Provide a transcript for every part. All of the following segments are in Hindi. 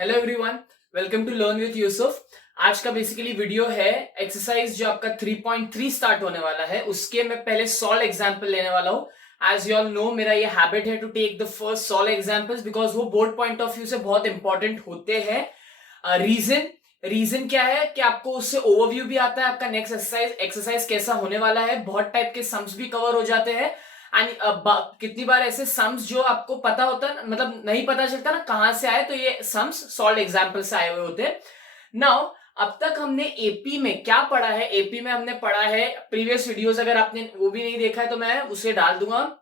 Hello everyone, welcome to learn with Yusuf. आज का बेसिकली वीडियो है एक्सरसाइज जो आपका 3.3 स्टार्ट होने वाला है, उसके मैं पहले सॉल्व एग्जांपल लेने वाला हूँ। एज यू ऑल नो, मेरा ये हैबिट है to take the first solve examples because वो बोर्ड पॉइंट ऑफ व्यू से बहुत इंपॉर्टेंट होते हैं। रीजन क्या है कि आपको उससे ओवरव्यू भी आता है, आपका नेक्स्ट एक्सरसाइज कैसा होने वाला है, बहुत टाइप के सम्स भी कवर हो जाते हैं। एंड कितनी बार ऐसे सम्स जो आपको पता होता है, मतलब नहीं पता चलता ना कहां से आए, तो ये सम्स सॉल्व एग्जांपल से आए हुए होते हैं। नाउ अब तक हमने एपी में क्या पढ़ा है? एपी में हमने पढ़ा है प्रीवियस वीडियोस, अगर आपने वो भी नहीं देखा है तो मैं उसे डाल दूंगा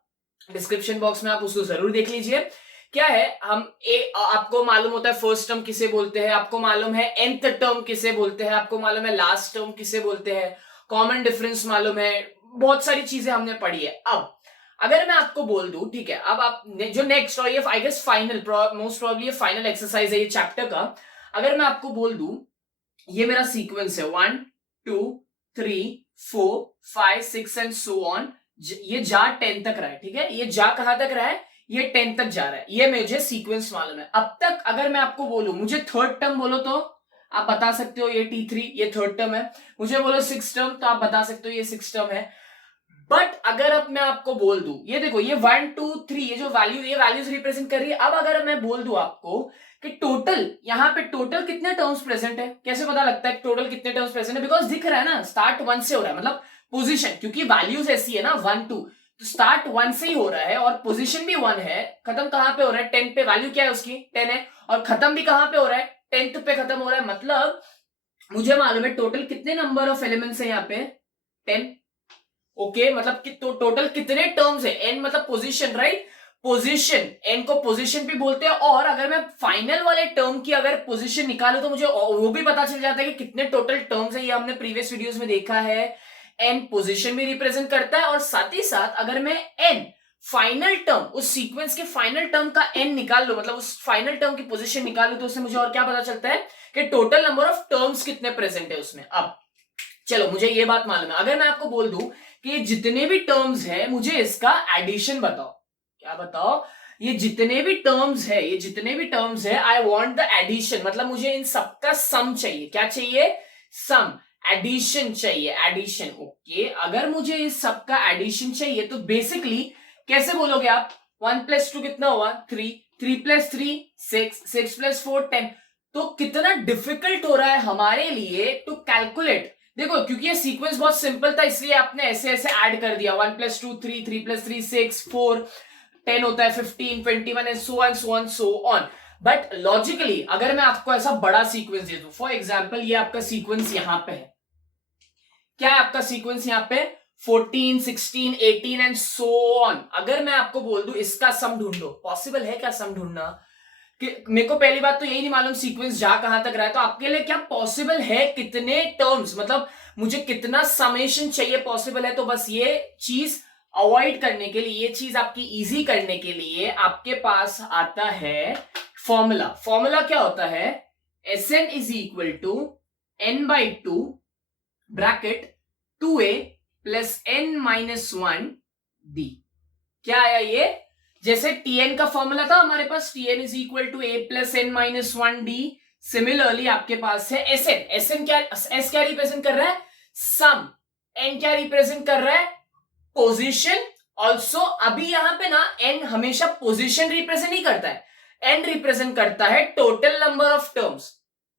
डिस्क्रिप्शन बॉक्स में, आप उसको जरूर देख लीजिए। क्या है, आपको मालूम होता है फर्स्ट टर्म किसे बोलते हैं, आपको मालूम है nth टर्म किसे बोलते हैं, आपको मालूम है लास्ट टर्म किसे बोलते हैं, कॉमन डिफरेंस मालूम है, बहुत सारी चीजें हमने पढ़ी है। अब अगर मैं आपको बोल दूं, ठीक है, अब आप जो नेक्स्ट और ये I guess final, most probably ये फाइनल एक्सरसाइज है ये चैप्टर का। अगर मैं आपको बोल दूं ये मेरा सीक्वेंस है 1 2 3 4 5 6 एंड सो ऑन, ये जा 10 तक रहा है, ठीक है, ये जा कहां तक रहा है, ये 10 तक जा रहा है, ये मुझे सीक्वेंस मालूम है। अब तक अगर मैं आपको बोलूं, मुझे थर्ड टर्म बोलो तो आप बता सकते हो ये T3, ये थर्ड टर्म है। मुझे बोलो सिक्स टर्म तो आप बता सकते हो ये सिक्स टर्म है। बट अगर अब मैं आपको बोल दूं, ये देखो ये 1 2 3, ये जो वैल्यू, ये वैल्यूज रिप्रेजेंट कर रही है। अब अगर मैं बोल दूं आपको कि टोटल, यहाँ पे टोटल कितने टर्म्स प्रेजेंट है, कैसे पता लगता है टोटल कितने टर्म्स प्रेजेंट है? बिकॉज दिख रहा है ना, स्टार्ट 1 से हो रहा है, मतलब पोजीशन, क्योंकि वैल्यूज ऐसी है ना 1 2, तो स्टार्ट 1 से ही हो रहा है और पोजीशन भी 1 है। खत्म कहां पे हो रहा है? 10 पे। वैल्यू क्या है उसकी? 10 है। और खत्म भी कहां पे हो रहा है? 10th पे खत्म हो रहा है। मतलब मुझे मालूम है टोटल कितने नंबर ऑफ एलिमेंट्स है यहाँ पे, 10। ओके, मतलब कि तो टोटल कितने टर्म्स है? एन मतलब पोजीशन, राइट? पोजीशन, एन को पोजीशन भी बोलते हैं। और अगर मैं फाइनल वाले टर्म की अगर पोजीशन निकालू तो मुझे वो भी पता चल जाता है कि कितने टोटल टर्म्स है। ये हमने प्रीवियस वीडियोस में देखा है। एन पोजीशन भी रिप्रेजेंट करता है, और साथ ही साथ अगर मैं एन फाइनल टर्म, उस सीक्वेंस के फाइनल टर्म का एन निकाल लो, मतलब उस फाइनल टर्म की पोजीशन निकाल लो, तो उससे मुझे और क्या पता चलता है कि टोटल नंबर ऑफ टर्म्स कितने प्रेजेंट है उसमें। अब चलो, मुझे ये बात मालूम है। अगर मैं आपको बोल दूं कि ये जितने भी टर्म्स है, मुझे इसका एडिशन बताओ। क्या बताओ? ये जितने भी टर्म्स है, ये जितने भी टर्म्स है, आई वांट द एडिशन, मतलब मुझे इन सबका सम चाहिए। क्या चाहिए? सम, एडिशन चाहिए, एडिशन। ओके, अगर मुझे इस सबका एडिशन चाहिए तो बेसिकली कैसे बोलोगे आप? 1 + 2 कितना हुआ? 3, 3 + 3 6, 6 + 4 10। तो कितना डिफिकल्ट हो रहा है हमारे लिए टू कैलकुलेट। देखो, क्योंकि ये सीक्वेंस बहुत सिंपल था, इसलिए आपने ऐसे ऐसे ऐड कर दिया। 1 + 2 3, 3 + 3 6 4, 10 होता है 15 21 and so on. But logically अगर मैं आपको ऐसा बड़ा सीक्वेंस दे दूं, फॉर एग्जाम्पल ये आपका सीक्वेंस यहां पे है, क्या है आपका सीक्वेंस यहाँ पे? 14 16 18 एंड सो ऑन। अगर मैं आपको बोल दूं इसका सम ढूंढो, पॉसिबल है क्या सम ढूंढना? कि मेरे को पहली बात तो यही नहीं मालूम सीक्वेंस जा कहां तक रहा है, तो आपके लिए क्या पॉसिबल है? कितने टर्म्स, मतलब मुझे कितना समेशन चाहिए पॉसिबल है? तो बस ये चीज अवॉइड करने के लिए, ये चीज आपकी इजी करने के लिए आपके पास आता है फॉर्मूला। फॉर्मूला क्या होता है? Sn = n/2 bracket 2a + n-1d। क्या आया ये? जैसे tn का फॉर्मूला था हमारे पास, tn = a + n-1d। सिमिलरली आपके पास है Sn। Sn क्या, S क्या रिप्रेजेंट कर रहा है? सम। n क्या रिप्रेजेंट कर रहा है? पोजीशन। ऑल्सो अभी यहां पे ना n हमेशा पोजीशन रिप्रेजेंट नहीं करता है, n रिप्रेजेंट करता है टोटल नंबर ऑफ टर्म्स।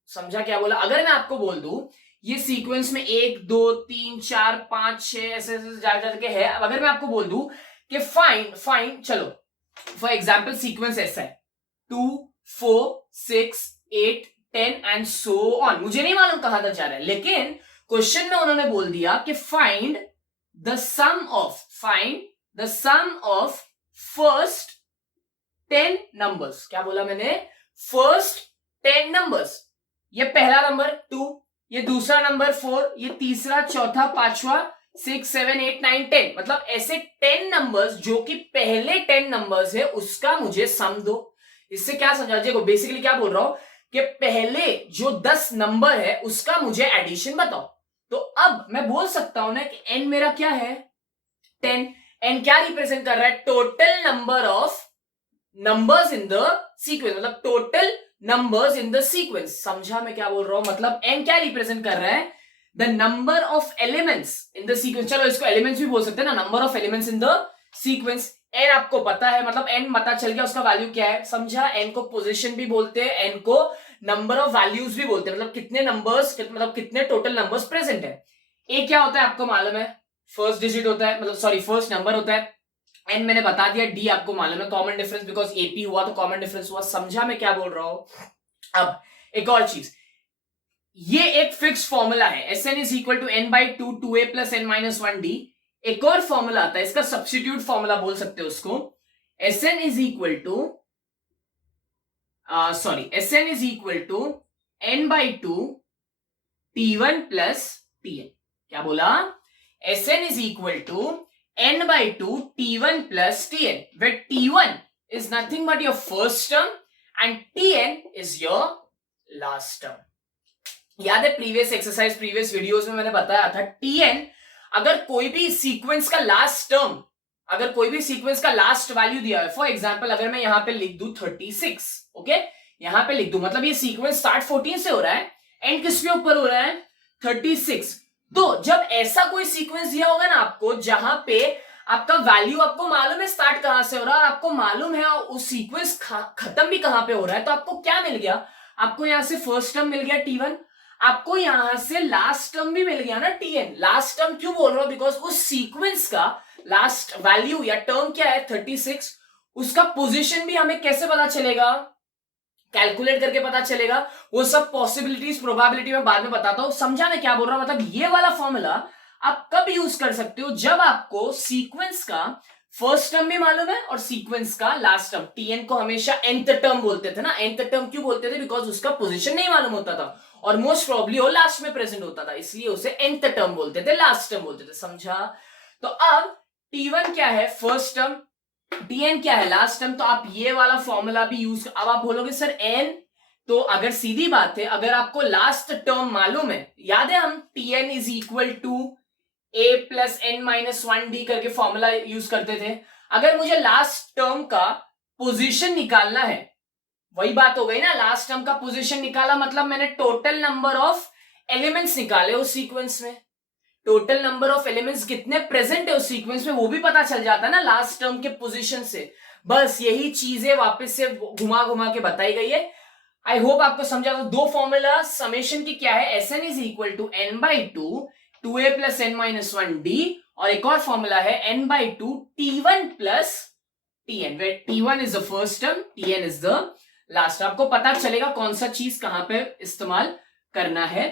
समझा क्या बोला? अगर मैं आपको बोल दूं ये सीक्वेंस में 1 2 3 4 5 6 ऐसे ऐसे जा के है, अगर मैं आपको बोल दूं कि फाइन चलो फॉर एग्जाम्पल सीक्वेंस ऐसा है 2 4 6 8 10 एंड सो ऑन, मुझे नहीं मालूम कहां तक जा रहा है, लेकिन क्वेश्चन में उन्होंने बोल दिया कि find the sum of first 10 numbers. क्या बोला मैंने? First 10 numbers. ये पहला नंबर 2, ये दूसरा नंबर 4, ये तीसरा, चौथा, पांचवा, 6 7 8 9 10, मतलब ऐसे 10 नंबर्स जो कि पहले 10 नंबर्स है उसका मुझे सम दो। इससे क्या समझा? देखो बेसिकली क्या बोल रहा हूं कि पहले जो 10 नंबर है उसका मुझे एडिशन बताओ। तो अब मैं बोल सकता हूं ना कि n मेरा क्या है? 10। n क्या रिप्रेजेंट कर रहा है? Total number of numbers in the sequence, मतलब total numbers in the sequence. समझा मैं क्या बोल रहा हूं? मतलब n क्या रिप्रेजेंट कर रहा है? The number of elements in the sequence. चलो इसको एलिमेंट्स भी बोल सकते हैं ना, number of elements in the sequence. n आपको पता है, मतलब n पता चल गया उसका वैल्यू क्या है। समझा? n को पोजीशन भी बोलते हैं, n को नंबर ऑफ वैल्यूज भी बोलते हैं, मतलब कितने नंबर्स, मतलब कितने टोटल नंबर्स प्रेजेंट है। a क्या होता है आपको मालूम है? फर्स्ट डिजिट होता है, मतलब सॉरी फर्स्ट नंबर होता है। n मैंने बता दिया, d आपको मालूम है, कॉमन डिफरेंस, बिकॉज ap हुआ तो कॉमन डिफरेंस हुआ। समझा मैं क्या बोल रहा हूं? अब एक और चीज, ये एक फिक्स फॉर्मूला है, Sn is equal to n by two two a plus n minus one d. एक और फॉर्मूला आता है, इसका सब्स्टिट्यूट फॉर्मूला बोल सकते हो उसको। Sn is equal to Sn is equal to n by two t one plus t n. क्या बोला? Sn is equal to n by two t one plus t n, where t1 is nothing but your first term and tn is your last term. याद है प्रीवियस एक्सरसाइज, प्रीवियस वीडियोस में मैंने बताया था, tn अगर कोई भी सीक्वेंस का लास्ट टर्म, अगर कोई भी सीक्वेंस का लास्ट वैल्यू दिया है, फॉर एग्जांपल अगर मैं यहां पे लिख दूं 36, ओके, यहां पे लिख दूं, मतलब ये सीक्वेंस स्टार्ट 14 से हो रहा है, एंड किसके ऊपर हो रहा है? 36। तो जब ऐसा कोई सीक्वेंस दिया होगा ना आपको, जहां पे आपका वैल्यू आपको मालूम है स्टार्ट कहां से हो रहा है, और आपको मालूम है उस सीक्वेंस खत्म भी कहां पे हो रहा है, तो आपको क्या मिल गया? आपको यहां से फर्स्ट टर्म मिल गया t1, आपको यहां से लास्ट टर्म भी मिल गया ना tn। लास्ट टर्म क्यों बोल रहा हूं? बिकॉज उस सीक्वेंस का लास्ट वैल्यू या टर्म क्या है? 36। उसका पोजीशन भी हमें कैसे पता चलेगा? कैलकुलेट करके पता चलेगा। वो सब पॉसिबिलिटीज, प्रोबेबिलिटी में बाद में बताता हूं। समझा मैं क्या बोल रहा हूं? मतलब ये वाला फॉर्मूला आप कब यूज कर सकते हो? जब आपको सीक्वेंस का फर्स्ट टर्म भी मालूम है और सीक्वेंस का लास्ट टर्म। tn को हमेशा nth टर्म बोलते थे ना। nth टर्म क्यों बोलते थे? बिकॉज उसका पोजीशन नहीं मालूम होता था और मोस्ट प्रोबेबली वो लास्ट में प्रेजेंट होता था, इसलिए उसे nth टर्म बोलते थे, लास्ट टर्म बोलते थे। समझा? तो अब t1 क्या है? First term. tn क्या है? Last term. तो आप ये वाला फॉर्मूला भी यूज, अब आप बोलोगे सर n, तो अगर सीधी बात है, अगर आपको लास्ट टर्म मालूम है, याद है हम tn is equal to a plus n minus one d करके फॉर्मूला यूज करते थे। अगर मुझे लास्ट टर्म का पोजीशन निकालना है, वही बात हो गई ना, लास्ट टर्म का पोजीशन निकाला मतलब मैंने टोटल नंबर ऑफ एलिमेंट्स निकाले उस सीक्वेंस में। टोटल नंबर ऑफ एलिमेंट्स कितने प्रेजेंट है उस सीक्वेंस में, वो भी पता चल जाता है ना लास्ट टर्म के पोजीशन से। बस यही चीजें वापस से घुमा घुमा के बताई गई है। आई होप आपको समझा। तो दो फॉर्मूला समेशन की क्या है? Sn is equal to n by two a plus n minus one d, और एक और फॉर्मूला है n by two t one plus t n, where t1 is the first term, tn is the last. आपको पता चलेगा कौन सा चीज कहां पे इस्तेमाल करना है।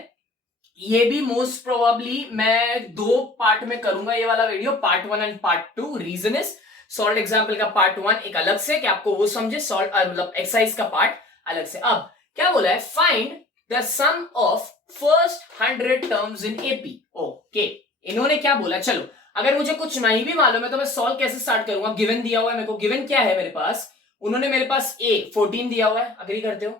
ये भी मोस्ट प्रोबेबली मैं दो पार्ट में करूंगा ये वाला video, part 1 and part 2। Reason is solve example का पार्ट 1 एक अलग से, कि आपको वो समझे, सॉल्व मतलब एक्सरसाइज का पार्ट अलग से। अब क्या बोला है? Find the sum of first 100 terms in AP. Okay, इन्होंने क्या बोला? चलो, अगर मुझे कुछ नहीं भी मालूम है तो मैं सॉल्व कैसे स्टार्ट करूंगा? गिवन दिया हुआ है मेरे को, गिवन क्या है मेरे पास? उन्होंने मेरे पास a 14 दिया हुआ है, अग्री करते हो?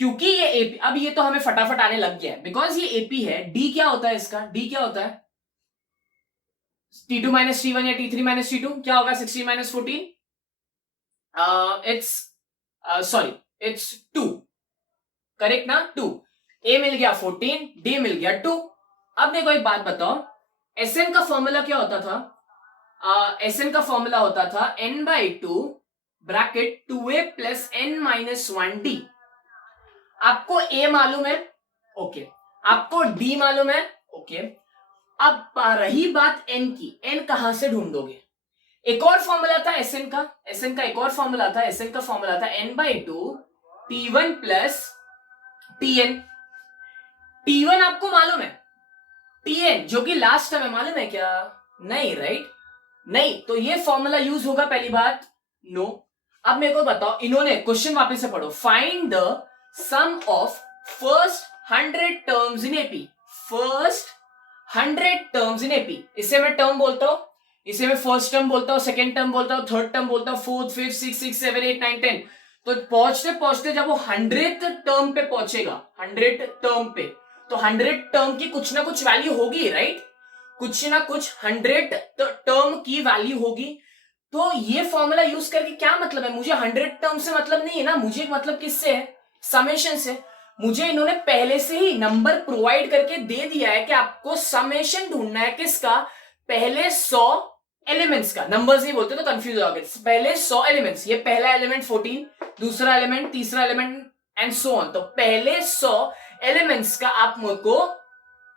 क्योंकि ये एपी, अब ये तो हमें फटाफट आने लग गया है, बिकॉज ये एपी है। डी क्या होता है इसका? डी क्या होता है? T2 माइनस T1 या T3 माइनस T2 क्या होगा? 16 minus 14, it's sorry it's 2, correct ना? 2। ए मिल गया 14, डी मिल गया 2। अब देखो एक बात बताओ, Sn का फॉर्मूला क्या होता था? Sn का फॉर्मूला होता था n by two bracket 2a plus n minus one d. आपको a मालूम है, ओके, आपको d मालूम है, ओके। अब रही बात n की, n कहां से ढूंढोगे? एक और फॉर्मूला था Sn का, Sn का एक और फॉर्मूला था, Sn का फॉर्मूला था n by two t one plus tn। t1 आपको मालूम है, tn जो कि लास्ट टर्म है, मालूम है क्या? नहीं, राइट? नहीं, तो ये फॉर्मूला यूज होगा पहली बात? नो। अब मेरे को बताओ, इन्होंने क्वेश्चन वापस से पढ़ो, find the sum of first 100 terms in AP. First 100 terms in AP, इसे मैं टर्म बोलता हूं, इसे मैं फर्स्ट टर्म बोलता हूं, सेकेंड टर्म बोलता हूं, थर्ड टर्म बोलता हूं, फोर्थ, फिफ्थ, सिक्स, 7, 8, 9, 10। तो पहुंचते पहुंचते जब वो 100th टर्म पे पहुंचेगा, 100 टर्म पे, तो 100 टर्म की कुछ ना कुछ वैल्यू होगी, राइट? कुछ ना कुछ 100 टर्म की वैल्यू होगी। तो ये फॉर्मूला यूज करके क्या मतलब है? मुझे 100 टर्म से मतलब नहीं है ना, मुझे मतलब किससे है? समेशन से। मुझे इन्होंने पहले से ही नंबर प्रोवाइड करके दे दिया है कि आपको समेशन ढूंढना है किसका, पहले 100 एलिमेंट्स का। नंबर्स नहीं बोलते तो कंफ्यूज हो गए। पहले 100 एलिमेंट्स, ये पहला एलिमेंट 14, दूसरा एलिमेंट, तीसरा एलिमेंट एंड सो ऑन। तो पहले 100 एलिमेंट्स का आप मुझको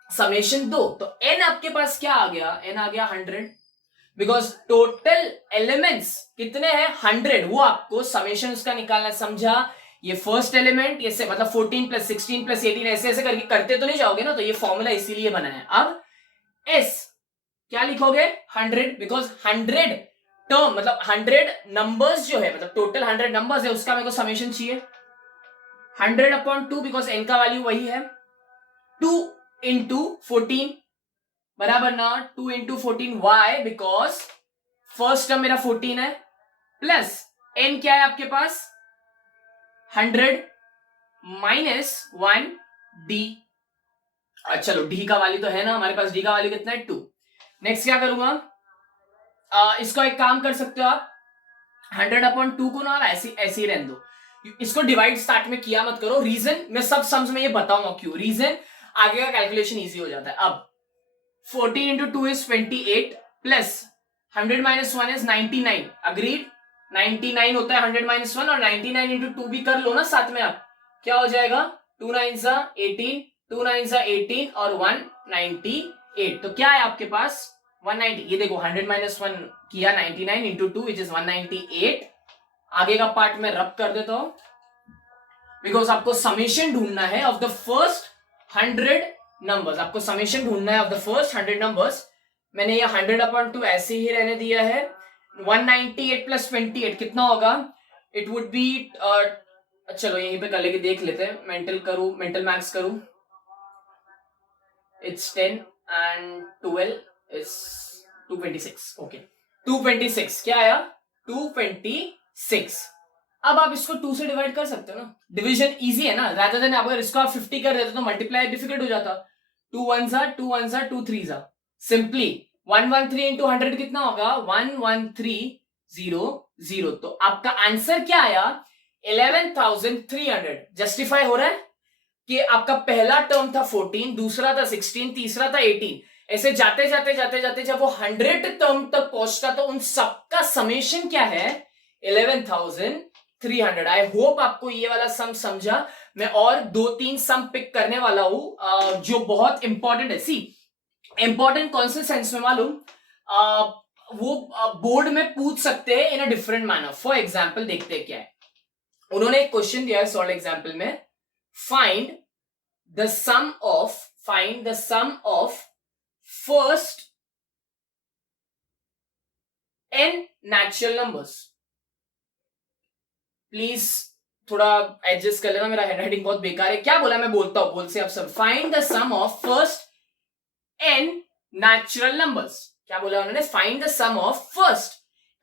समेशन दो। तो n आपके पास क्या आ गया, n आ गया 100, बिकॉज टोटल एलिमेंट्स कितने हैं 100, वो आपको समेशन उसका निकालना। समझा? ये फर्स्ट एलिमेंट, ये से मतलब 14 प्लस 16 प्लस 18 ऐसे ऐसे करके करते तो नहीं जाओगे ना, तो ये फॉर्मूला इसीलिए बना है। अब s क्या लिखोगे 100, बिकॉज 100 टर्म मतलब 100 नंबर्स जो है, मतलब टोटल 100 नंबर्स है, उसका मेरे को समेशन चाहिए 100/2, बिकॉज n का वैल्यू वही है। 2 इंटू 14 बराबर ना 2 into 14, why because first term मेरा 14 है, प्लस n क्या है आपके पास 100 माइनस 1 d। चलो d का वैल्यू तो है ना हमारे पास, d का वैल्यू कितना है 2। नेक्स्ट क्या करूंगा, इसको एक काम कर सकते हो आप, 100/2 को ना ऐसे ही रहने दो, इसको डिवाइड स्टार्ट में किया मत करो। रीजन मैं सब सम्स में ये बताऊंगा क्यों, रीजन आगे का कैलकुलेशन इजी हो जाता है। अब 14 into 2 is 28 plus 100 minus 1 is 99, agreed 99 होता है 100 माइनस 1, और 99 इंटू 2 भी कर लो ना साथ में, आप क्या हो जाएगा 2 9 18, 2 9 18 और 198। तो क्या है आपके पास 190, ये देखो 100 माइनस 1 किया 99 इंटू 2 विच इज 198। आगे का पार्ट में रब कर देता हूं, बिकॉज आपको समेशन ढूंढना है ऑफ द फर्स्ट 100 नंबर्स, आपको समेशन ढूंढना है ऑफ द फर्स्ट 100 नंबर्स। मैंने ये 100/2 ऐसे ही रहने दिया है। 198 प्लस 28 कितना होगा, इट वुड बी, चलो यहीं पे कर लेके देख लेते हैं, मेंटल मैथ्स करूं, इट्स 10 एंड 12 इज 226। ओके 226 क्या आया 226। अब आप इसको 2 से डिवाइड कर सकते हो ना, डिवीजन इजी है ना, रादर देन अगर इसको आप 50 कर देते तो मल्टीप्लाई डिफिकल्ट हो जाता। 2 1 2 3 सिंपली 113 इंटू 100 कितना होगा 11300। तो आपका आंसर क्या आया 11,300। जस्टिफाई हो रहा है कि आपका पहला टर्म था 14, दूसरा था 16, तीसरा था 18, ऐसे जाते जाते जाते जाते जब वो 100 टर्म तक पहुंचता तो उन सबका समेशन क्या है 11,300। आई होप आपको ये वाला सम समझा। मैं और 2-3 सम पिक करने वाला हूं जो बहुत इंपॉर्टेंट है। सी इंपॉर्टेंट कौन से सेंस में मालूम, वो बोर्ड में पूछ सकते हैं in a different manner. For example देखते हैं क्या है, उन्होंने एक क्वेश्चन दिया है सॉल्व एग्जाम्पल में, find the sum of first n natural numbers। Please थोड़ा एडजस्ट कर लेना, मेरा हैंडराइटिंग बहुत बेकार है। क्या बोला मैं बोलता हूं, बोल से आप सब, find the sum of first n natural numbers। क्या बोला उन्होंने, find the sum of first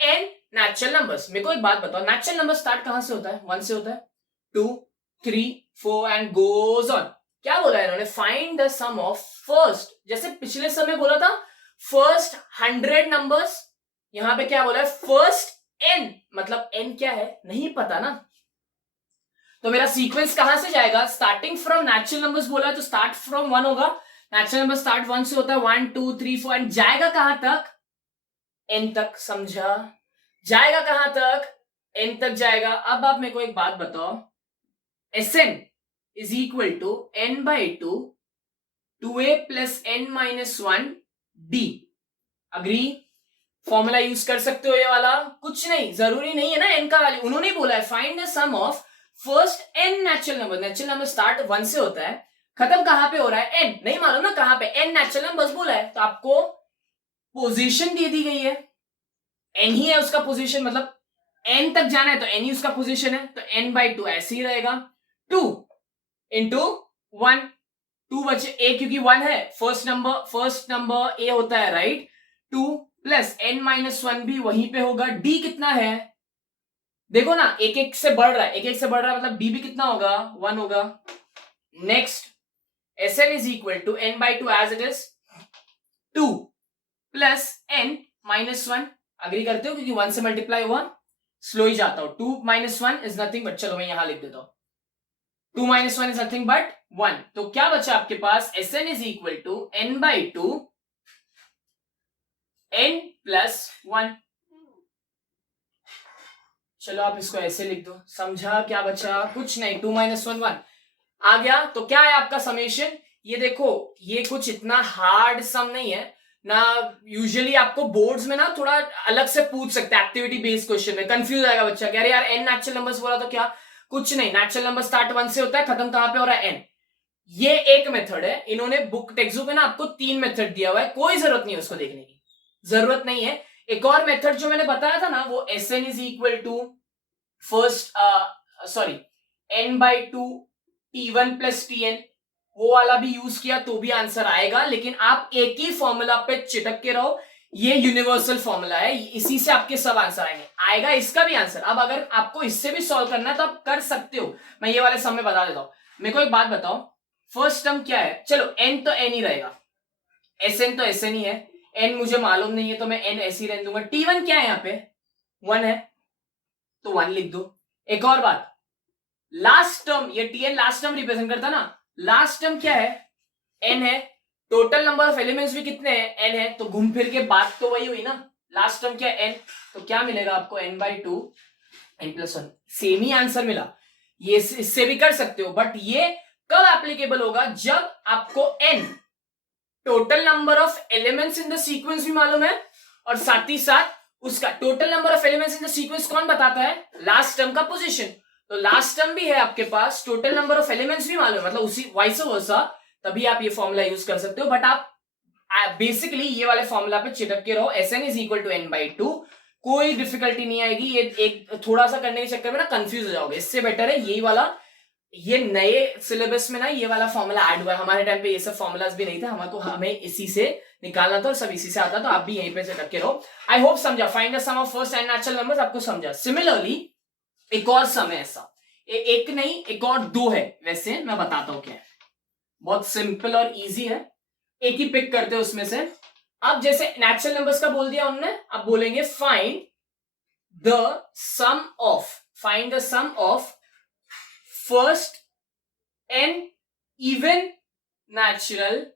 n natural numbers। मेरे को एक बात बताओ, नेचुरल नंबर स्टार्ट कहां से होता है, 1 से होता है, 2 3 4 एंड गोज ऑन। क्या बोला है इन्होंने, find the sum of first, जैसे पिछले समय बोला था फर्स्ट 100 नंबर्स, यहां पे क्या बोला है फर्स्ट n, मतलब n क्या है नहीं पता ना, तो मेरा सीक्वेंस कहां से जाएगा, स्टार्टिंग फ्रॉम नेचुरल नंबर्स बोला है तो स्टार्ट फ्रॉम 1 होगा, नेचुरल नंबर स्टार्ट 1 से होता है, 1 2 3 4 एंड जाएगा कहां तक n तक। समझा, जाएगा कहां तक n तक जाएगा। अब आप मेरे को एक बात बताओ, Sn is equal to n/2 2a plus n minus 1 d। Agree, formula use कर सकते हो ये वाला, कुछ नहीं जरूरी नहीं है ना n का वैल्यू। उन्होंने बोला है find the sum of first n natural number, natural number start 1 से होता है, खत्म कहां पे हो रहा है n, नहीं मालूम ना कहां पे, n नेचुरल नंबर्स बोला है तो आपको पोजीशन दे दी गई है, n ही है उसका पोजीशन, मतलब n तक जाना है तो n ही उसका पोजीशन है, तो n/2 ऐसे ही रहेगा। 2 इंटू 1, 2 बचे a क्योंकि 1 है, फर्स्ट नंबर a होता है राइट, 2 प्लस n माइनस 1 भी वहीं पे होगा। d कितना है देखो ना, एक एक से बढ़ रहा है, एक एक से बढ़ रहा है, मतलब d भी कितना होगा 1 होगा। Next Sn is equal to n/2 as it is, 2 plus n minus 1, agree करते हो क्योंकि 1 से मल्टीप्लाई हुआ, स्लो ही जाता हूं, 2 - 1 इज नथिंग बट, चलो मैं यहां लिख देता हूं 2 माइनस 1 इज नथिंग बट 1। तो क्या बचा आपके पास, Sn is equal to n/2 n plus 1। चलो आप इसको ऐसे लिख दो, समझा क्या बचा, कुछ नहीं, 2 माइनस 1 1 आ गया। तो क्या है आपका समेशन, ये देखो, ये कुछ इतना हार्ड सम नहीं है ना। यूजुअली आपको बोर्ड्स में ना थोड़ा अलग से पूछ सकते हैं, एक्टिविटी बेस्ड क्वेश्चन में कंफ्यूज आएगा बच्चा, कह रहे यार एन नेचुरल नंबर्स बोला तो क्या, कुछ नहीं, नेचुरल नंबर स्टार्ट 1 से होता है, खत्म कहां पे हो रहा है, एन। ये एक मेथड है, इन्होंने बुक टेक्स्ट बुक में ना आपको 3 मेथड दिया हुआ है, कोई जरूरत नहीं है उसको देखने की, जरूरत नहीं है। एक और मेथड जो मैंने बताया था ना, वो Sn is equal to first sorry n/2 T1 plus Tn, वो वाला भी यूज किया तो भी आंसर आएगा। लेकिन आप एक ही फॉर्मूला पे चिटक के रहो, ये यूनिवर्सल फॉर्मूला है, इसी से आपके सब आंसर आएगा इसका भी आंसर। अब अगर आपको इससे भी सॉल्व करना है तो आप कर सकते हो, मैं ये वाले सम में बता देता हूं। मेरे को एक बात बताओ, फर्स्ट टर्म क्या है, चलो n तो n ही रहेगा, Sn तो Sn ही है, n मुझे मालूम नहीं है तो मैं n ऐसे ही रहने दूंगा। T1 क्या है यहाँ पे, 1 है, तो 1 लिख दो। एक और बात, लास्ट टर्म, ये Tn लास्ट टर्म रिप्रेजेंट करता ना, लास्ट टर्म क्या है, n है, टोटल नंबर ऑफ एलिमेंट्स भी कितने हैं, n है, तो घूम फिर के बात तो वही हुई ना, लास्ट टर्म क्या है, n, तो क्या मिलेगा आपको, n/2 n+1, सेम ही आंसर मिला। ये इससे भी कर सकते हो, बट ये कब एप्लीकेबल होगा, जब आपको n total number of elements in the sequence भी मालूम है, और साथ ही साथ उसका total number of elements in the sequence कौन बताता है, लास्ट टर्म का पोजीशन। तो लास्ट टर्म भी है आपके पास, टोटल नंबर ऑफ एलिमेंट्स भी मालूम है, मतलब उसी वाइस वर्सा, तभी आप ये फॉर्मूला यूज कर सकते हो। बट आप बेसिकली ये वाले फॉर्मूला पे चिटक के रहो, Sn is equal to n/2, कोई डिफिकल्टी नहीं आएगी। ये एक थोड़ा सा करने के चक्कर में ना कंफ्यूज हो जाओगे, इससे बेटर है यही वाला, ये नए सिलेबस में ना ये वाला फॉर्मूला ऐड हुआ है, हमारे टाइम पे ये सब फॉर्मूलाज भी नहीं था, हमें इसी से निकालना था और सब इसी से आता, तो आप भी यहीं पे चिटक के रहो। आई होप समझा, find the sum of first n natural numbers, आपको समझा। सिमिलरली एक और सम है ऐसा, एक नहीं एक और दो है, वैसे मैं बताता हूं क्या है, बहुत सिंपल और इजी है, एक ही पिक करते हैं उसमें से। अब जैसे नेचुरल नंबर्स का बोल दिया उन्होंने, अब बोलेंगे find the sum of first n even natural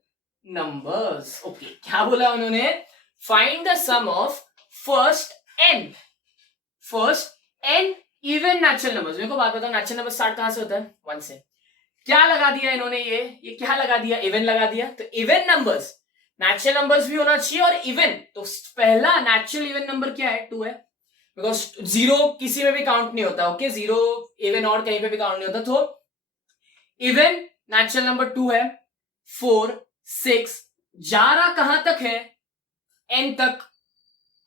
numbers. Okay, क्या बोला उन्होंने, find the sum of first n even natural numbers. मेरे को बात बताओ, नेचुरल नंबर स्टार्ट कहां से होता है, 1 से। क्या लगा दिया इन्होंने, ये क्या लगा दिया, इवन लगा दिया। तो इवन नंबर्स, नेचुरल नंबर्स भी होना चाहिए और इवन, तो पहला नेचुरल इवन नंबर क्या है, 2 है, बिकॉज 0 किसी में भी काउंट नहीं होता। ओके, 0 इवन और कहीं पे भी काउंट नहीं होता, तो इवन नेचुरल नंबर 2 है, 4 6 जा रहा कहां तक है, n तक।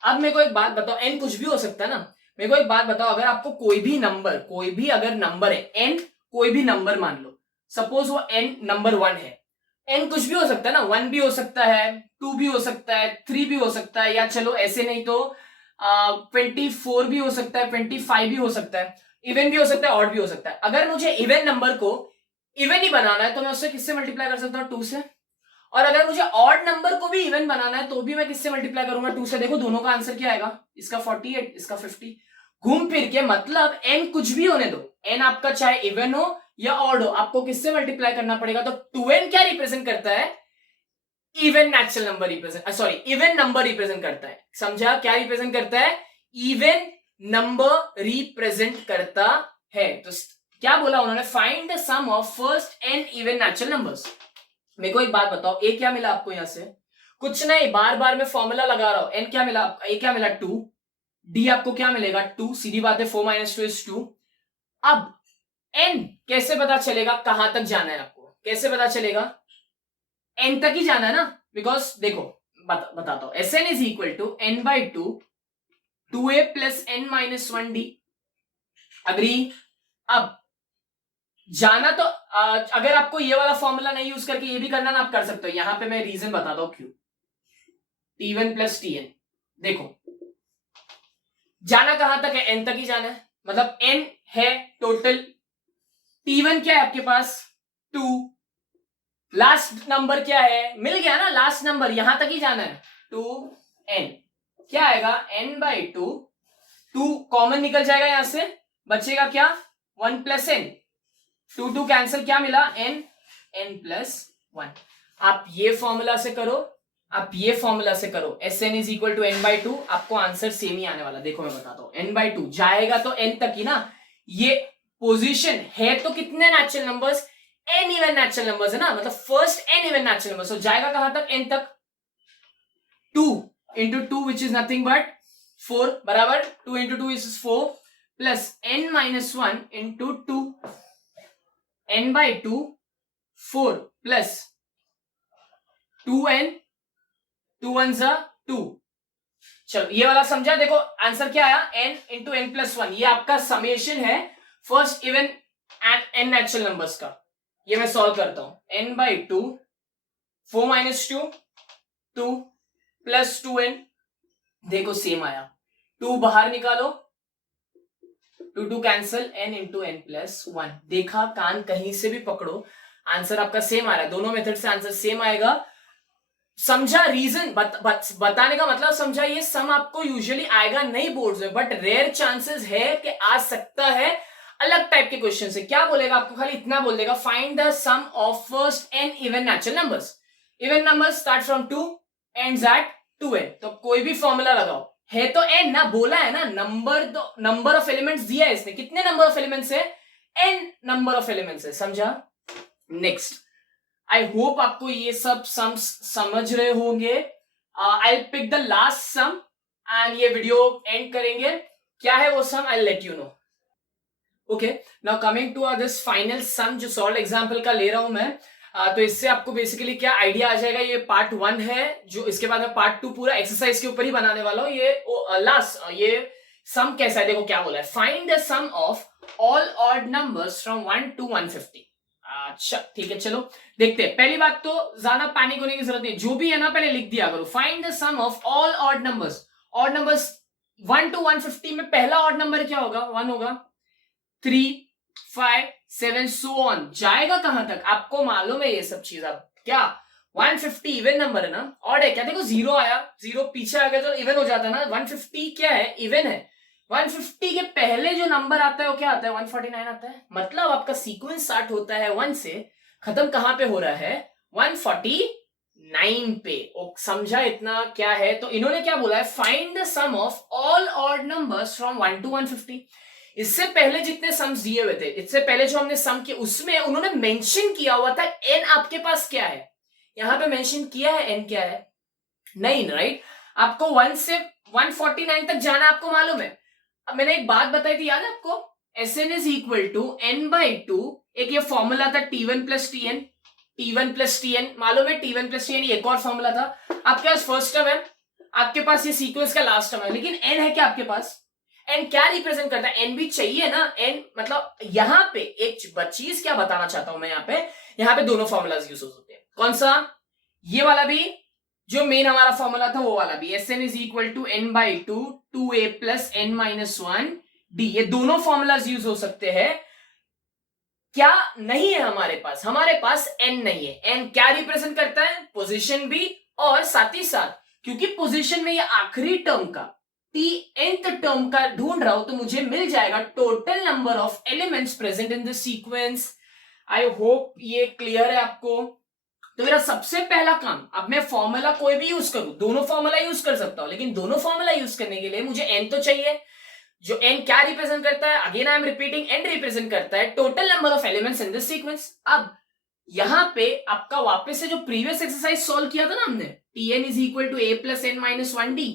अब मेरे को एक बात बताओ, n कुछ भी हो सकता है ना, मेरे को एक बात बताओ, अगर आपको कोई भी अगर नंबर है, n कोई भी नंबर मान लो, सपोज वो n नंबर 1 है, n कुछ भी हो सकता है ना, 1 भी हो सकता है, 2 भी हो सकता है, 3 भी हो सकता है, या चलो ऐसे नहीं तो 24 भी हो सकता है, 25 भी हो सकता है, इवन भी हो सकता है, ऑड भी हो सकता है। अगर मुझे इवन नंबर को इवन ही बनाना है तो मैं उससे किससे मल्टीप्लाई कर सकता हूँ, 2 से। और अगर मुझे ऑड नंबर को भी इवन बनाना है तो भी मैं किससे मल्टीप्लाई करूंगा, 2 से। देखो दोनों का आंसर क्या आएगा, इसका 48, इसका 50, घूम फिर के, मतलब n कुछ भी होने दो, n आपका चाहे इवन हो या ऑड हो, आपको किससे मल्टीप्लाई करना पड़ेगा। तो 2n क्या रिप्रेजेंट करता है, even natural number represent, sorry even number represent करता है। समझा, क्या रिप्रेजेंट करता है, इवन नंबर रिप्रेजेंट करता है। तो क्या बोला उन्होंने, find the sum of first n even natural numbers. मेरे को एक बात बताओ, ए क्या मिला आपको यहां से, कुछ नहीं, बार बार मैं फॉर्मूला लगा रहा हूं। n क्या मिला, ए क्या मिला, 2, डी आपको क्या मिलेगा, 2, सीधी बात है, 4 - 2 is 2। अब n कैसे पता चलेगा, कहां तक जाना है आपको, कैसे पता चलेगा, n तक ही जाना है ना, बिकॉज देखो बताता हूं, Sn is equal to n/2 2a plus n - 1d, agree. अब जाना तो अगर आपको ये वाला फॉर्मूला नहीं यूज करके ये भी करना ना, आप कर सकते हो। यहां पे मैं रीजन बताता हूं क्यों, T1 प्लस Tn, देखो जाना कहां तक है, n तक ही जाना है, मतलब n है टोटल, T1 क्या है आपके पास, 2, लास्ट नंबर क्या है, मिल गया ना, लास्ट नंबर यहां तक ही जाना है, 2n, क्या आएगा, n/2, 2 कॉमन निकल जाएगा यहां से, बचेगा क्या, 1 + n, 2 कैंसिल, क्या मिला n+1। आप ये फॉर्मूला से करो, आप ये फॉर्मूला से करो, Sn is equal to n/2, आपको आंसर सेम ही आने वाला। देखो मैं बताता हूं, n/2 जाएगा तो n तक ही ना। ये पोजीशन है तो कितने natural numbers, n even natural numbers है ना, मतलब first n even natural numbers. तो जाएगा कहां तक, n तक। 2 into 2 which is nothing but 4 बराबर 2 into 2 is 4 plus n-1 into 2 n/2 4 plus 2n 2 1 2। चलो ये वाला समझा। देखो आंसर क्या आया, n इंटू n+1। ये आपका समेशन है first even and n natural numbers का। ये मैं सॉल्व करता हूं, n/2 4 - 2 2 प्लस 2n, देखो सेम आया। 2 बाहर निकालो, 2 कैंसिल, n इंटू n+1। देखा, कान कहीं से भी पकड़ो, आंसर आपका सेम आ रहा है। दोनों मेथड से आंसर सेम आएगा। समझा रीजन, बताने का मतलब समझा। ये सम आपको यूजुअली आएगा नहीं बोर्ड्स में, बट रेयर चांसेस है कि आ सकता है अलग टाइप के क्वेश्चन से। क्या बोलेगा आपको, खाली इतना बोल देगा, find the sum of first n even natural numbers. Even numbers start from 2 ends at 2n। तो कोई भी फॉर्मूला लगाओ, है तो n ना, बोला है ना, नंबर ऑफ एलिमेंट्स दिया है इसने। कितने नंबर ऑफ एलिमेंट्स है, n नंबर ऑफ एलिमेंट्स है। समझा। नेक्स्ट, आई होप आपको ये सब सम्स समझ रहे होंगे। I pick the last sum and ये वीडियो एंड करेंगे। क्या है वो sum, I let you know. Okay, now coming to this final sum जो सॉल्व एग्जांपल का ले रहा हूं मैं। तो इससे आपको बेसिकली क्या आइडिया आ जाएगा। ये पार्ट 1 है, जो इसके बाद मैं पार्ट 2 पूरा एक्सरसाइज के ऊपर ही बनाने वाला हूं। ये लास्ट ये सम कैसा है, देखो क्या बोला है, find the sum of all odd numbers from 1 to 150। अच्छा ठीक है, चलो देखते हैं। पहली बात तो ज्यादा पैनिक होने की जरूरत नहीं, जो भी है ना पहले लिख दिया करो। Find the sum of all odd numbers. Odd numbers 1 to 150 में पहला ऑड नंबर क्या होगा, 1 होगा। 3 5 7 सो ऑन, जाएगा कहां तक, आपको मालूम है ये सब चीज। अब क्या 150 इवन नंबर है ना, ऑड है क्या, देखो 0 आया, 0 पीछे आ गया तो इवन हो जाता है ना। 150 क्या है, इवन है। 150 के पहले जो नंबर आता है वो क्या आता है, 149 आता है। मतलब आपका सीक्वेंस स्टार्ट होता है 1 से, खत्म कहां पे हो रहा है, 149 पे। समझा इतना क्या है। तो इन्होंने क्या बोला है, find the sum of all odd numbers from 1 to 150। इससे पहले जितने सम्स दिए हुए थे, इससे पहले जो हमने सम किए, उसमें उन्होंने मेंशन किया हुआ था n आपके पास क्या है। यहां पे मेंशन किया है n क्या है, नहीं राइट। आपको 1 से 149 तक जाना, आपको मालूम है। अब मैंने एक बात बताई थी, याद है आपको, Sn is equal to n/2। एक ये फॉर्मूला था T1 + Tn, T1 + Tn मालूम है। T1 + Tn एक और फॉर्मूला था। आपके पास फर्स्ट टर्म है, आपके पास ये सीक्वेंस का लास्ट टर्म है, लेकिन n है क्या आपके पास। n क्या रिप्रेजेंट करता है, n भी चाहिए ना। n मतलब यहां पे एक चीज क्या बताना चाहता हूं मैं, यहां पे दोनों फॉर्मूलाज यूज होते हैं। कौन सा, ये वाला भी, जो मेन हमारा फॉर्मूला था वो वाला भी। Sn is equal to n/2 2a + n-1d। ये दोनों फॉर्मूलाज यूज हो सकते हैं। क्या नहीं है हमारे पास n नहीं है। n क्या रिप्रेजेंट करता है, पोजीशन भी, और साथ ही साथ क्योंकि पोजीशन में ये आखिरी टर्म का nth टर्म का ढूंढ रहा हूं, तो मुझे मिल जाएगा total number of elements present in the sequence. I hope ये क्लियर है आपको। तो मेरा सबसे पहला काम, अब मैं फॉर्मूला कोई भी यूज करूं, दोनों फॉर्मूला यूज कर सकता हूं, लेकिन दोनों फॉर्मूला यूज करने के लिए मुझे n तो चाहिए। जो n क्या रिप्रेजेंट करता है, again I am repeating, n represent करता है total number of elements in this sequence. अब यहां पे आपका वापस से जो प्रीवियस एक्सरसाइज सॉल्व किया था ना हमने, Tn is equal to a + n-1d,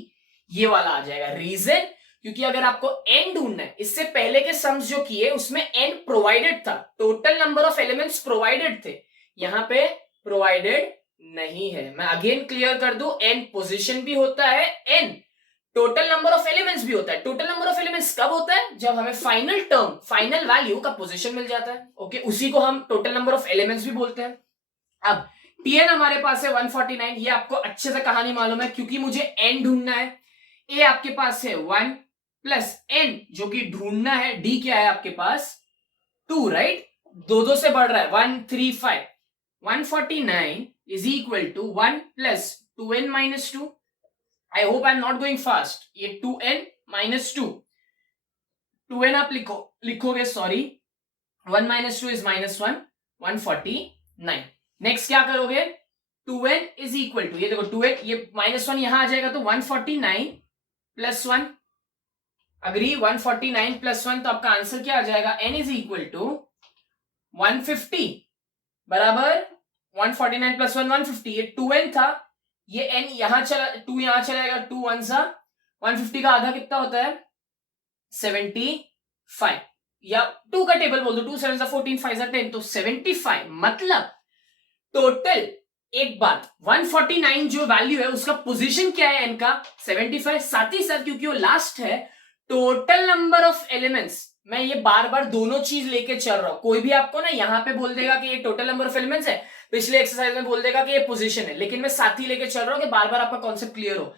ये वाला आ जाएगा। रीजन, क्योंकि अगर आपको n ढूंढना है, इससे पहले के सम्स जो किए उसमें n प्रोवाइडेड था, total number of elements provided थे, यहां पे प्रोवाइडेड नहीं है। मैं अगेन क्लियर कर दूं, n पोजीशन भी होता है, n total number of elements भी होता है। टोटल नंबर ऑफ एलिमेंट्स कब होता है, जब हमें फाइनल टर्म, फाइनल वैल्यू का पोजीशन मिल जाता है। ओके, उसी को हम टोटल नंबर ऑफ एलिमेंट्स भी बोलते हैं। अब Tn हमारे पास है 149, ये आपको अच्छे से कहानी मालूम है, क्योंकि मुझे n ढूंढना है। a आपके पास है 1 प्लस n जो कि ढूंढना है, d क्या है आपके पास 2, राइट। दो से बढ़ रहा है, 1 3 5। 149 is equal to 1 plus 2n minus 2. I hope I'm not going fast. ये 2n minus 2, 2n आप लिखोगे, सॉरी, 1 माइनस 2 इज -1, 149। नेक्स्ट क्या करोगे, 2n इज इक्वल टू, ये देखो 2n, ये -1 यहां आ जाएगा तो 149 प्लस 1, अग्री, 149 प्लस 1, तो आपका आंसर क्या आ जाएगा, n इज इक्वल टू 150 बराबर 149 प्लस 1 150, ये 2n था, ये n यहां चला, 2 यहां चलाएगा, 2 1 सा 150 का आधा कितना होता है 75, या 2 का टेबल बोल दो, 2 7 सा 14 5 सा 10, तो 75, मतलब टोटल, एक बात 149 जो वैल्यू है उसका पोजीशन क्या है n का 75, साथ ही साथ क्योंकि वो लास्ट है, टोटल नंबर ऑफ एलिमेंट्स, मैं ये बार बार दोनों चीज लेके चल रहा हूं, कोई भी आपको ना यहाँ पे बोल देगा कि ये टोटल नंबर ऑफ एलिमेंट्स है, पिछले एक्सरसाइज में बोल देगा कि ये पोजीशन है, लेकिन मैं साथ ही लेके चल रहा हूं कि बार बार आपका कॉन्सेप्ट क्लियर हो।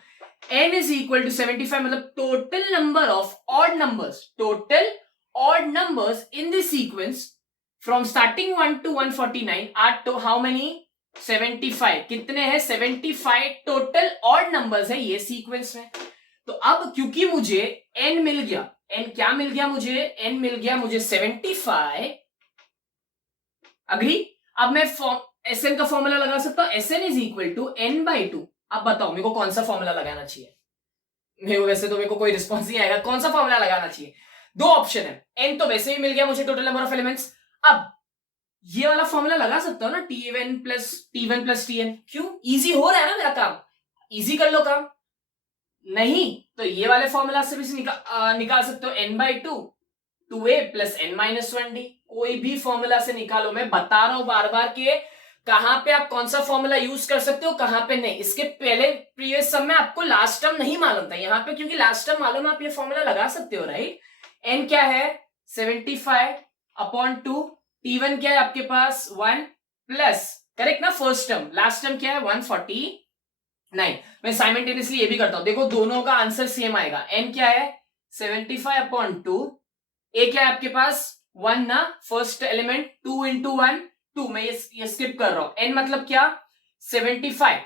n इज इक्वल टू 75, मतलब total number of odd numbers, total odd numbers in this sequence from starting 1 to 149 are to how many 75, कितने हैं 75 टोटल ऑड नंबर्स है ये सीक्वेंस में। तो अब क्योंकि मुझे n मिल गया, n क्या मिल गया मुझे, n मिल गया मुझे 75, अग्री। अब मैं Sn का फॉर्मूला लगा सकता हूं, Sn is equal to n/2। अब बताओ मेरे को कौन सा फॉर्मूला लगाना चाहिए, मेरे को वैसे तो मेरे को कोई रिस्पॉन्स नहीं आएगा, कौन सा फॉर्मूला लगाना चाहिए, दो ऑप्शन है, n तो वैसे ही मिल गया मुझे टोटल नंबर ऑफ एलिमेंट्स, अब ये वाला फॉर्मूला लगा सकता हूं ना, T1 प्लस Tn, क्यों, इजी हो रहा है ना मेरा काम, इजी कर लो काम, नहीं तो ये वाले फॉर्मूला से भी निकाल सकते हो, n/2 2a प्लस n-1d, कोई भी फॉर्मूला से निकालो, मैं बता रहा हूं बार बार के कहां पे आप कौन सा फॉर्मूला यूज कर सकते हो, कहां पे नहीं। इसके पहले प्रीवियस सब में आपको लास्ट टर्म नहीं मालूम था, यहां पे क्योंकि लास्ट टर्म मालूम है आप ये फॉर्मूला लगा सकते हो, राइट। n क्या है 75/2, T1 क्या है आपके पास 1 प्लस, करेक्ट ना, फर्स्ट टर्म, लास्ट टर्म क्या है 149। मैं साइमल्टेनियसली ये भी करता हूं, देखो दोनों का आंसर सेम आएगा, n क्या है 75/2, a क्या है आपके पास 1 ना, फर्स्ट एलिमेंट 2 इंटू 1 2, मैं ये स्किप कर रहा हूं, n मतलब क्या 75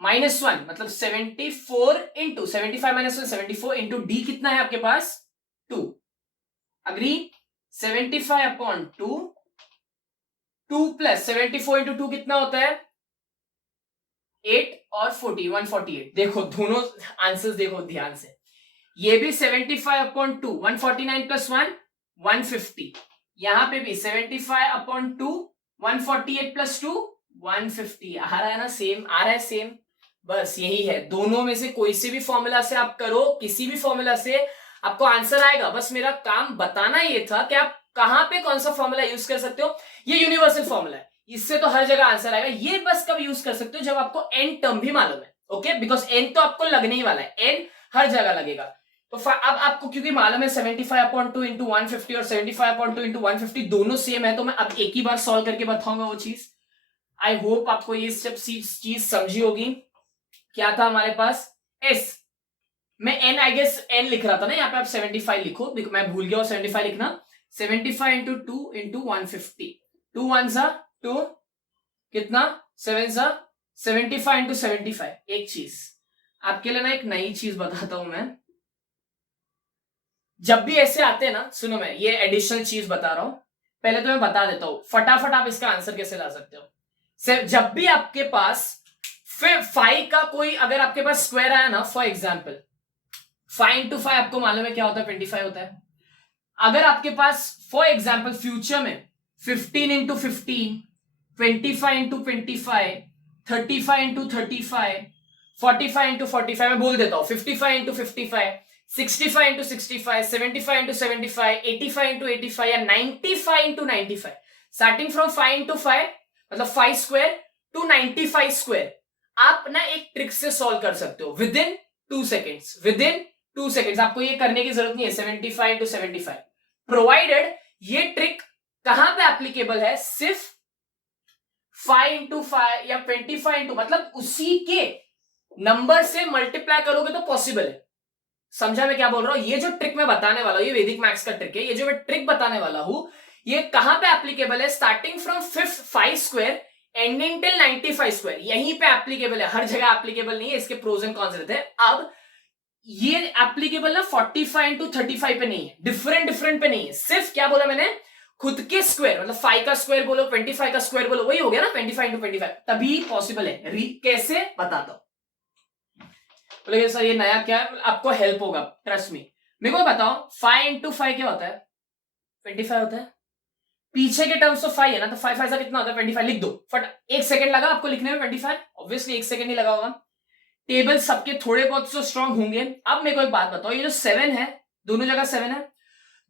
माइनस 1 मतलब 74 इंटू 75 माइनस 1 74 इंटू डी कितना है आपके पास 2, अग्री। 75/2, 2 प्लस 74 इंटू 2 कितना होता है 8 और 40 148, देखो दोनों आंसर्स देखो ध्यान से, ये भी 75/2 149 प्लस 1 150, यहां पे भी 75/2 148 प्लस 2 150, आ रहा है ना सेम, आ रहा है सेम, बस यही है, दोनों में से कोई से भी फॉर्मूला से आप करो, किसी भी फॉर्मूला से आपको आंसर आएगा, बस मेरा काम बताना ये था कि आप कहां पे कौन सा फॉर्मूला यूज कर सकते हो, ये यूनिवर्सल फॉर्मूला है, इससे तो हर जगह आंसर आएगा, ये बस कब यूज कर सकते हो जब आपको एन टर्म भी मालूम है, ओके, बिकॉज एन तो आपको लगने ही वाला है, एन हर जगह लगेगा। तो अब आपको क्योंकि मालूम है 75/2 इंटू 150 और 75/2 इंटू 150 दोनों सेम है, तो मैं अब एक ही बार सॉल्व करके बताऊंगा वो चीज। आई होप आपको ये सब चीज समझी होगी। क्या था हमारे पास एस, मैं एन आई गेस एन लिख रहा था ना, यहाँ पे आप 75 लिखो, मैं भूल गया 75 लिखना, 75 इंटू 2 इंटू 150, 2 1 सा 2 कितना 7 सा 75 इंटू 75। एक चीज आपके लिए ना एक नई चीज बताता हूं मैं, जब भी ऐसे आते हैं ना, सुनो मैं ये एडिशनल चीज बता रहा हूं, पहले तो मैं बता देता हूं फटाफट आप इसका आंसर कैसे ला सकते हो। जब भी आपके पास फिर 5 का कोई अगर आपके पास स्क्वायर आया ना, फॉर एग्जाम्पल 5 इंटू 5 आपको मालूम है क्या होता है 25 होता है, अगर आपके पास फॉर एग्जाम्पल फ्यूचर में 15 इंटू 15 25 इंटू 25 35 इंटू 35 45 इंटू 45, मैं बोल देता हूं 55 इंटू 55 65 इंटू 65 75 इंटू 75 85 इंटू 85 या 95 इंटू 95, स्टार्टिंग फ्रॉम 5 इंटू 5 मतलब 5 स्क्वायर टू 95 स्क्वायर, आप ना एक ट्रिक से सॉल्व कर सकते हो with in 2 seconds, with in 2 seconds, आपको ये करने की जरूरत नहीं है 75 इंटू 75, प्रोवाइडेड ये ट्रिक कहां पे एप्लीकेबल है, सिर्फ 5 इंटू 5 या 25 इंटू मतलब उसी के नंबर से मल्टीप्लाई करोगे तो पॉसिबल है। समझा मैं क्या बोल रहा हूं, ये जो ट्रिक मैं बताने वाला हूं ये वैदिक मैथ्स का ट्रिक है, ये जो मैं ट्रिक बताने वाला हूं ये कहां पे एप्लीकेबल है, starting from 5 square ending till 95 square, यहीं पे एप्लीकेबल है, हर जगह एप्लीकेबल नहीं है, इसके प्रोज एंड कॉन्स रहते हैं। अब ये एप्लीकेबल ना 45 इंटू 35 पे नहीं है, डिफरेंट पे नहीं है, सिर्फ क्या बोला मैंने खुद के स्क्वायर, मतलब 5 का स्क्वायर बोलो, 25 का स्क्वायर बोलो, वही हो गया ना 25 इंटू 25, तभी पॉसिबल है। कैसे बताता हूं। बोले सर ये नया क्या है, आपको हेल्प होगा, ट्रस्ट मी। मेरे को बताओ 5 इंटू 5 क्या होता है? 25 होता है। पीछे के टर्म्स तो 5 है ना, तो 5 5 कितना होता है? 25। लिख दो फट। 1 सेकंड लगा आपको लिखने में 25? ऑब्वियसली 1 सेकंड ही लगा होगा। टेबल सबके थोड़े बहुत तो स्ट्रांग होंगे। अब मेरे को एक बात बताओ, ये जो 7 है, दोनों जगह 7 है,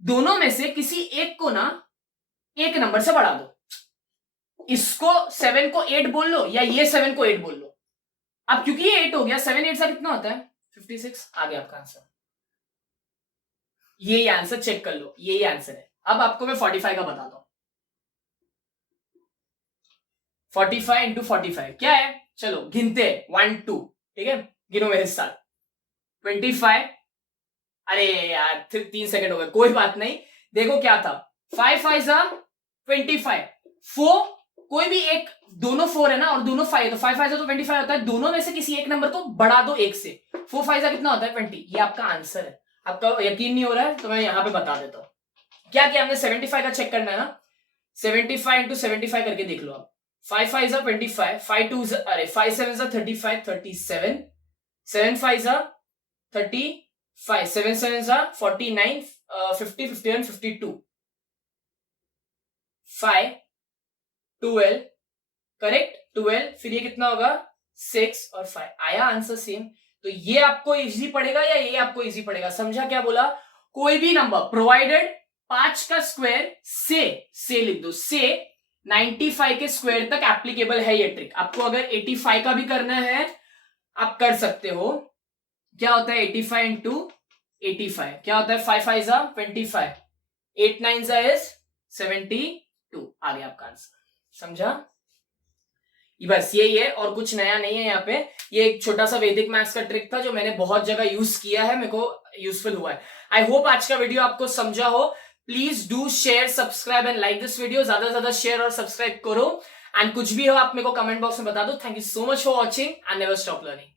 दोनों में से किसी एक को ना एक नंबर से बढ़ा दो। इसको 7 को 8 बोल लो, या ये 7 को 8 बोल लो। अब क्योंकि ये 8 हो गया, 7 8 सा कितना होता है? 56। आ गया आपका आंसर। ये आंसर चेक कर लो, यही आंसर है। अब आपको मैं 45 का बताता हूं। 45 इंटू 45 क्या है? चलो गिनते हैं 1 2, ठीक है, गिनो मेरे साथ। 25, अरे यार 3 सेकंड हो गए, कोई बात नहीं। देखो क्या था, 5 5 25, 4, कोई भी एक, दोनों 4 है ना और दोनों 5 है, तो 5 5 तो 25 होता है। दोनों में से किसी एक नंबर को बढ़ा दो 1 से। 4 5 कितना होता है? 20। ये आपका आंसर है। आपका यकीन नहीं हो रहा है तो मैं यहां पे बता देता हूं। क्या किया हमने? 75 का चेक करना है ना, 75 इंटू 75 करके देख लो आप। 5 5 25, 5 2 अरे 5 7 35, 37, 7 5 35, 7 7 49, 50 51 52, 5 12, करेक्ट 12, फिर ये कितना होगा? 6 और 5। आया आंसर सेम। तो ये आपको इजी पड़ेगा या ये आपको इजी पड़ेगा? समझा क्या बोला? कोई भी नंबर प्रोवाइडेड 5 का स्क्वायर से लिख दो, से 95 के स्क्वायर तक एप्लीकेबल है ये ट्रिक। आपको अगर 85 का भी करना है आप कर सकते हो। क्या होता है 85 इंटू 85? क्या होता है? 5 5 25, 8 9 इज 72। आ गया आपका आंसर। समझा? बस यही है और कुछ नया नहीं है यहाँ पे। ये एक छोटा सा वैदिक मैथ्स का ट्रिक था जो मैंने बहुत जगह यूज किया है, मेरे को यूजफुल हुआ है। आई होप आज का वीडियो आपको समझा हो। Please do share, subscribe and like this video. ज्यादा से ज्यादा शेयर और सब्सक्राइब करो, एंड कुछ भी हो आप मेरे को कमेंट बॉक्स में बता दो। Thank you so much for watching and never stop learning.